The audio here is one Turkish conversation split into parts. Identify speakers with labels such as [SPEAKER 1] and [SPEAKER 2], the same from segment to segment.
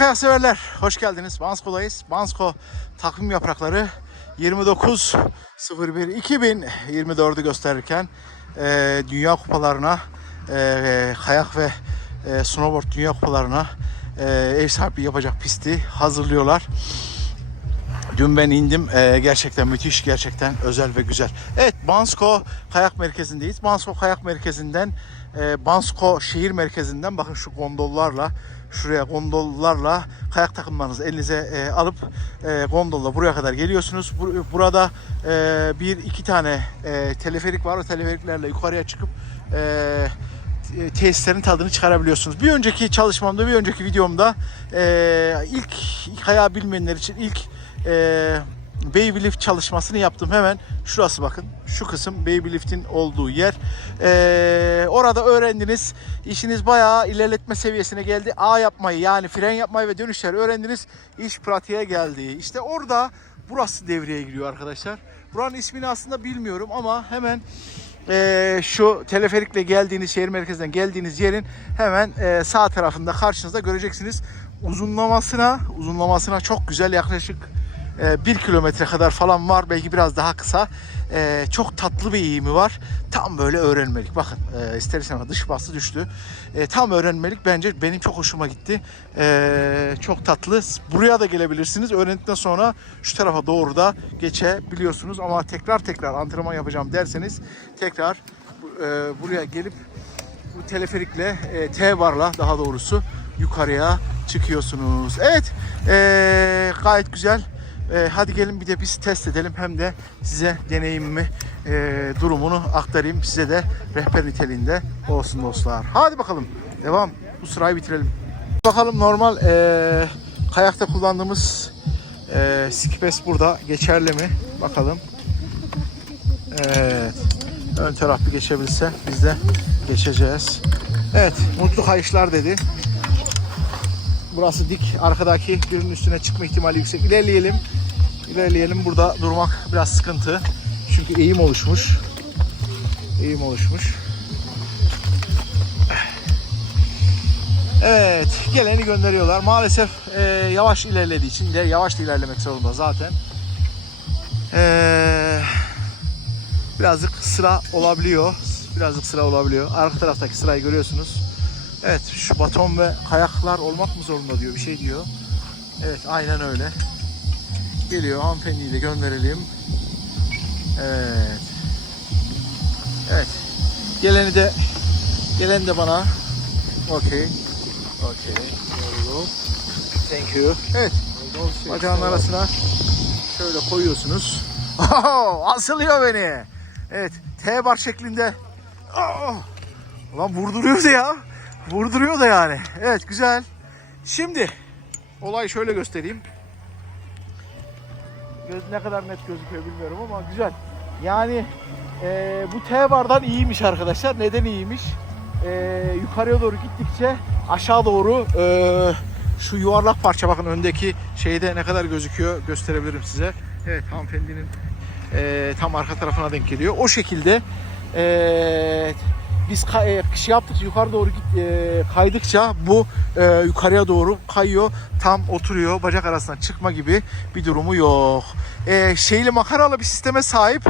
[SPEAKER 1] Kayak severler, hoş geldiniz. Bansko'dayız. Bansko takvim yaprakları 29.01.2024'ü gösterirken e, Dünya Kupalarına, e, kayak ve e, snowboard Dünya Kupalarına e, ev sahipliği yapacak pisti hazırlıyorlar. Dün ben indim. Ee, gerçekten müthiş, gerçekten özel ve güzel. Evet, Bansko Kayak Merkezi'ndeyiz. Bansko Kayak Merkezi'nden, e, Bansko şehir merkezinden bakın şu gondollarla, şuraya gondollarla kayak takımlarınızı elinize e, alıp e, gondolla buraya kadar geliyorsunuz. Bu- burada e, bir iki tane e, teleferik var. O teleferiklerle yukarıya çıkıp e, tesislerin tadını çıkarabiliyorsunuz. Bir önceki çalışmamda, bir önceki videomda e, ilk kayağı bilmeyenler için ilk e, Baby Lift çalışmasını yaptım. Hemen şurası bakın. Şu kısım Baby Lift'in olduğu yer. E, orada öğrendiniz. İşiniz bayağı ilerletme seviyesine geldi. A yapmayı yani fren yapmayı ve dönüşleri öğrendiniz. İş pratiğe geldi. İşte orada burası devreye giriyor arkadaşlar. Buranın ismini aslında bilmiyorum ama hemen ee, şu teleferikle geldiğiniz şehir merkezinden geldiğiniz yerin hemen e, sağ tarafında karşınızda göreceksiniz. Uzunlamasına uzunlamasına çok güzel yaklaşık e, bir kilometre kadar falan var. Belki biraz daha kısa. E, çok tatlı bir eğimi var. Tam böyle öğrenmelik. Bakın e, ister istemez dış bastı düştü. E, tam öğrenmelik bence benim çok hoşuma gitti. E, çok tatlı. Buraya da gelebilirsiniz. Öğrendikten sonra şu tarafa doğru da geçebiliyorsunuz. Ama tekrar tekrar antrenman yapacağım derseniz tekrar e, buraya gelip bu teleferikle e, T-barla daha doğrusu yukarıya çıkıyorsunuz. Evet e, gayet güzel. E, hadi gelin bir de biz test edelim hem de size deneyimimi e, durumunu aktarayım. Size de rehber niteliğinde olsun dostlar. Hadi bakalım devam. Bu sırayı bitirelim. Bakalım normal e, kayakta kullandığımız e, skipes burada geçerli mi? Bakalım. Evet. Ön taraf bir geçebilse biz de geçeceğiz. Evet, mutlu kayışlar dedi. Burası dik. Arkadaki birinin üstüne çıkma ihtimali yüksek. İlerleyelim. İlerleyelim. Burada durmak biraz sıkıntı. Çünkü eğim oluşmuş. Eğim oluşmuş. Evet, geleni gönderiyorlar. Maalesef e, yavaş ilerlediği için de yavaş da ilerlemek zorunda zaten. Eee birazcık sıra olabiliyor. Birazcık sıra olabiliyor. Arka taraftaki sırayı görüyorsunuz. Evet şu baton ve kayaklar olmak mı zorunda diyor bir şey diyor. Evet aynen öyle. Geliyor hanımefendiyi de gönderelim. Evet. Evet. Geleni de geleni de bana. Okey. Okey. Thank you. Evet. Bacağın arasına şöyle koyuyorsunuz. Oh, asılıyor beni. Evet, T bar şeklinde. Oh, Ulan vurduruyor da ya. Vurduruyor da yani. Evet, güzel. Şimdi olayı şöyle göstereyim. Göz ne kadar net gözüküyor bilmiyorum ama güzel. Yani e, bu T bardan iyiymiş arkadaşlar. Neden iyiymiş? E, yukarıya doğru gittikçe aşağı doğru e, şu yuvarlak parça bakın öndeki şeyde ne kadar gözüküyor gösterebilirim size. Evet hanımefendinin e, tam arka tarafına denk geliyor. O şekilde e, biz e, şey yaptıkça yukarı doğru e, kaydıkça bu e, yukarıya doğru kayıyor. Tam oturuyor. Bacak arasına çıkma gibi bir durumu yok. E, şeyli makaralı bir sisteme sahip.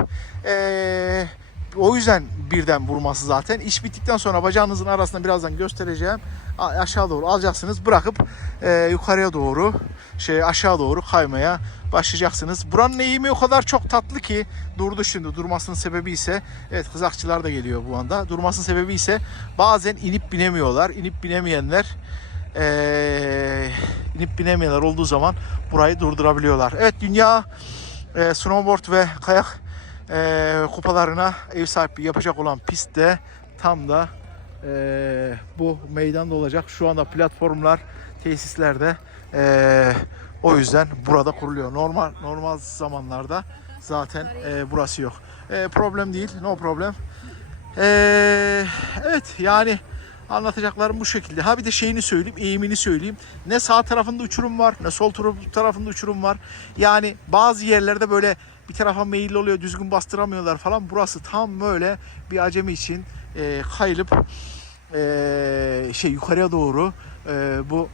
[SPEAKER 1] O yüzden birden vurması zaten. İş bittikten sonra bacağınızın arasında birazdan göstereceğim. Aşağı doğru alacaksınız. Bırakıp e, yukarıya doğru şey aşağı doğru kaymaya başlayacaksınız. Buranın eğimi o kadar çok tatlı ki durdu şimdi. Durmasının sebebi ise evet kızakçılar da geliyor bu anda. Durmasının sebebi ise bazen inip binemiyorlar. İnip binemeyenler eee inip binemeyenler olduğu zaman burayı durdurabiliyorlar. Evet dünya e, snowboard ve kayak e, kupalarına ev sahipliği yapacak olan pistte tam da e, bu meydanda olacak. Şu anda platformlar tesislerde e, o yüzden burada kuruluyor. Normal normal zamanlarda zaten e, burası yok. E, problem değil, no problem. E, evet yani anlatacaklarım bu şekilde. Ha bir de şeyini söyleyeyim, eğimini söyleyeyim. Ne sağ tarafında uçurum var, ne sol taraf- tarafında uçurum var. Yani bazı yerlerde böyle bir tarafa meyilli oluyor, düzgün bastıramıyorlar falan. Burası tam böyle bir acemi için e, kayılıp e, şey yukarıya doğru e, bu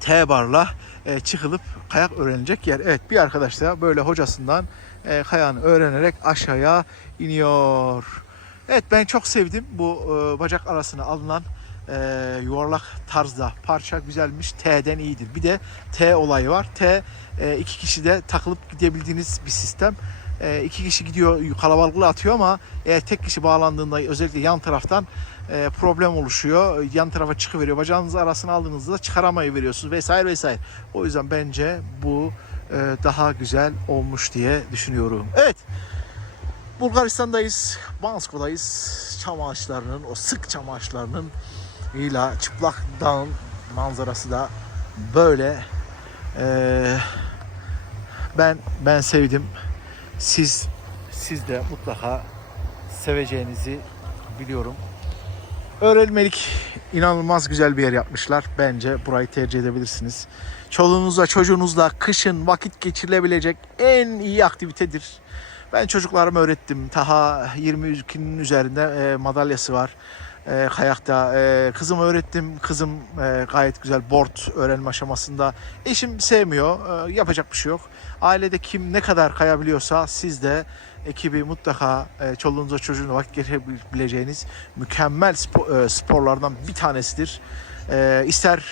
[SPEAKER 1] T-barla e, çıkılıp kayak öğrenilecek yer. Evet bir arkadaş da böyle hocasından e, kayağını öğrenerek aşağıya iniyor. Evet ben çok sevdim bu e, bacak arasına alınan e, yuvarlak tarzda parça güzelmiş. T'den iyidir. Bir de T olayı var. T e, iki kişi de takılıp gidebildiğiniz bir sistem. E, iki kişi gidiyor kalabalıklı atıyor ama eğer tek kişi bağlandığında özellikle yan taraftan e, problem oluşuyor. Yan tarafa çıkıveriyor. Bacağınızı arasına aldığınızda çıkaramayı veriyorsunuz vesaire vesaire. O yüzden bence bu e, daha güzel olmuş diye düşünüyorum. Evet. Bulgaristan'dayız. Bansko'dayız. Çam ağaçlarının, o sık çam ağaçlarının ile çıplak dağın manzarası da böyle. Ee, ben ben sevdim. Siz siz de mutlaka seveceğinizi biliyorum. Öğrenmelik inanılmaz güzel bir yer yapmışlar. Bence burayı tercih edebilirsiniz. Çoluğunuzla çocuğunuzla kışın vakit geçirilebilecek en iyi aktivitedir. Ben çocuklarıma öğrettim. Taha 22'nin üzerinde e, madalyası var. E, kayakta. E, kızıma öğrettim. Kızım e, gayet güzel board öğrenme aşamasında. Eşim sevmiyor. E, yapacak bir şey yok. Ailede kim ne kadar kayabiliyorsa siz de ekibi mutlaka e, çoluğunuza çocuğunuza vakit geçirebileceğiniz mükemmel spo- e, sporlardan bir tanesidir. E, ister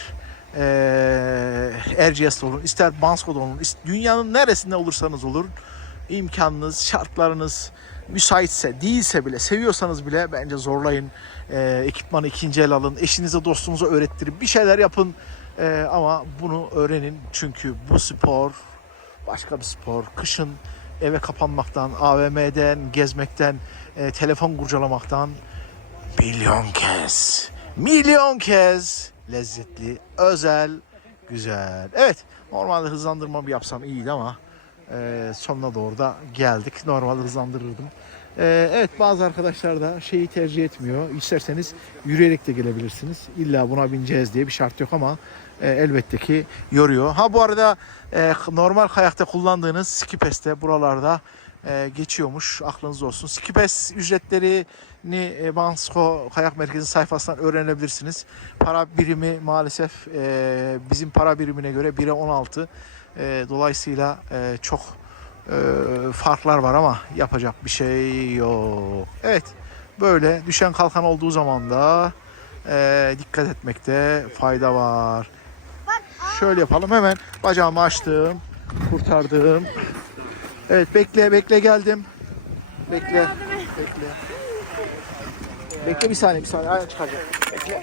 [SPEAKER 1] e, Erciyes'te olun, ister Bansko'da olun, dünyanın neresinde olursanız olun imkanınız, şartlarınız müsaitse, değilse bile, seviyorsanız bile bence zorlayın. E, ekipmanı ikinci el alın, eşinize, dostunuza öğrettirin, bir şeyler yapın. E, ama bunu öğrenin çünkü bu spor başka bir spor. Kışın eve kapanmaktan, AVM'den, gezmekten, e, telefon kurcalamaktan milyon kez, milyon kez lezzetli, özel, güzel. Evet, normalde hızlandırma bir yapsam iyiydi ama e, sonuna doğru da geldik. Normalde hızlandırırdım. E, evet bazı arkadaşlar da şeyi tercih etmiyor. İsterseniz yürüyerek de gelebilirsiniz. İlla buna bineceğiz diye bir şart yok ama e, elbette ki yoruyor. Ha bu arada e, normal kayakta kullandığınız skipes'te buralarda e, geçiyormuş. Aklınız olsun. Skipes ücretlerini e, Bansko Kayak Merkezi sayfasından öğrenebilirsiniz. Para birimi maalesef e, bizim para birimine göre 1'e 16. E, dolayısıyla e, çok e, farklar var ama yapacak bir şey yok. Evet böyle düşen kalkan olduğu zaman da e, dikkat etmekte fayda var. Şöyle yapalım hemen bacağımı açtım, kurtardım. Evet bekle bekle geldim. Bekle. Bekle. Bekle bir saniye bir saniye aynen çıkacağım. Bekle.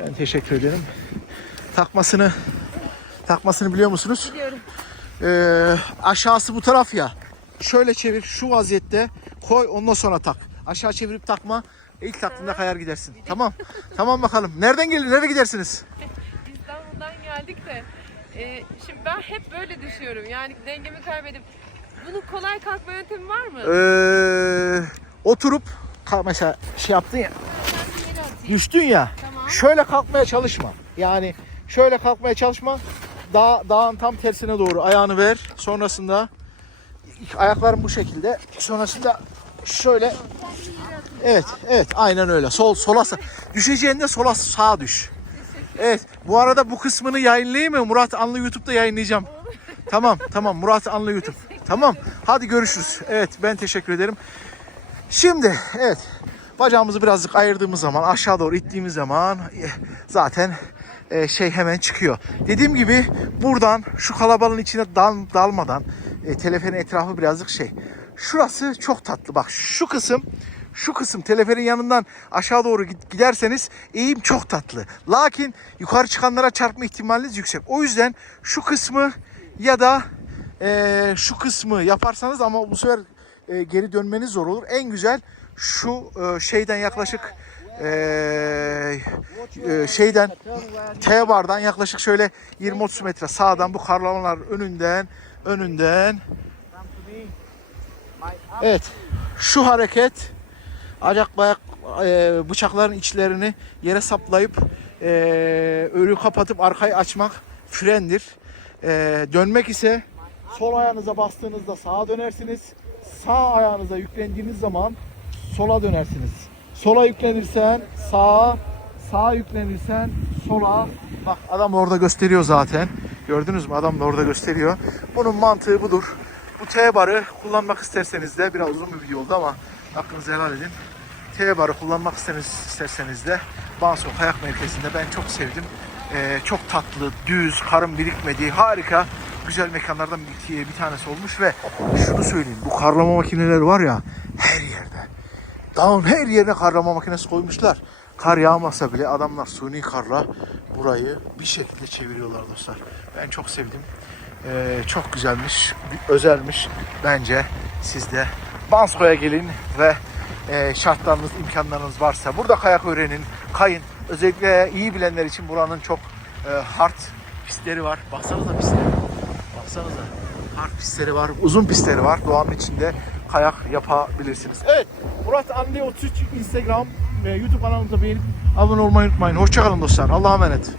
[SPEAKER 1] Ben teşekkür ederim. Takmasını takmasını biliyor musunuz?
[SPEAKER 2] Biliyorum.
[SPEAKER 1] Ee, aşağısı bu taraf ya. Şöyle çevir şu vaziyette koy ondan sonra tak. Aşağı çevirip takma. İlk taktığında kayar gidersin. Tamam. tamam bakalım. Nereden gelir? Nereye gidersiniz?
[SPEAKER 2] İstanbul'dan geldik de e, şimdi ben hep böyle düşüyorum. Yani dengemi kaybedip bunun kolay kalkma yöntemi var mı?
[SPEAKER 1] Ee, oturup mesela şey yaptın ya düştün ya
[SPEAKER 2] Tamam.
[SPEAKER 1] şöyle kalkmaya çalışma. Yani şöyle kalkmaya çalışma. Dağ, dağın tam tersine doğru ayağını ver. Sonrasında ayakların bu şekilde. Sonrasında şöyle Evet, evet aynen öyle. Sol sola sağ. Düşeceğinde sola sağa düş. Evet. Bu arada bu kısmını yayınlayayım mı? Murat Anlı YouTube'da yayınlayacağım. Tamam, tamam. Murat Anlı YouTube. Tamam. Hadi görüşürüz. Evet, ben teşekkür ederim. Şimdi evet bacağımızı birazcık ayırdığımız zaman aşağı doğru ittiğimiz zaman eh, zaten eh, şey hemen çıkıyor. Dediğim gibi buradan şu kalabalığın içine dal, dalmadan e, teleferin etrafı birazcık şey. Şurası çok tatlı. Bak şu kısım şu kısım teleferin yanından aşağı doğru gid- giderseniz eğim çok tatlı. Lakin yukarı çıkanlara çarpma ihtimaliniz yüksek. O yüzden şu kısmı ya da e, şu kısmı yaparsanız ama bu sefer e, geri dönmeniz zor olur. En güzel şu e, şeyden yaklaşık e, e, şeyden T bardan yaklaşık şöyle 20-30 metre sağdan bu karlamalar önünden önünden Evet. Şu hareket acak bayak bıçakların içlerini yere saplayıp e, kapatıp arkayı açmak frendir. Dönmek ise sol ayağınıza bastığınızda sağa dönersiniz. Sağ ayağınıza yüklendiğiniz zaman sola dönersiniz. Sola yüklenirsen sağa, sağa yüklenirsen sola. Bak adam orada gösteriyor zaten. Gördünüz mü? Adam da orada gösteriyor. Bunun mantığı budur. Bu T barı kullanmak isterseniz de biraz uzun bir video oldu ama hakkınızı helal edin. T barı kullanmak isterseniz, de Banso Kayak Merkezi'nde ben çok sevdim. Ee, çok tatlı, düz, karın birikmediği harika güzel mekanlardan bir, bir tanesi olmuş ve şunu söyleyeyim bu karlama makineleri var ya. Dağın her yerine karlama makinesi koymuşlar. Kar yağmasa bile adamlar suni karla burayı bir şekilde çeviriyorlar dostlar. Ben çok sevdim. Ee, çok güzelmiş, özelmiş. Bence siz de Bansko'ya gelin ve e, şartlarınız, imkanlarınız varsa burada kayak öğrenin, kayın. Özellikle iyi bilenler için buranın çok e, hard pistleri var. Baksanıza pistlere. Baksanıza. Hard pistleri var, uzun pistleri var. Doğanın içinde kayak yapabilirsiniz. Evet, Murat Andi 33 Instagram ve YouTube kanalımıza beğenip abone olmayı unutmayın. Hoşçakalın dostlar. Allah'a emanet.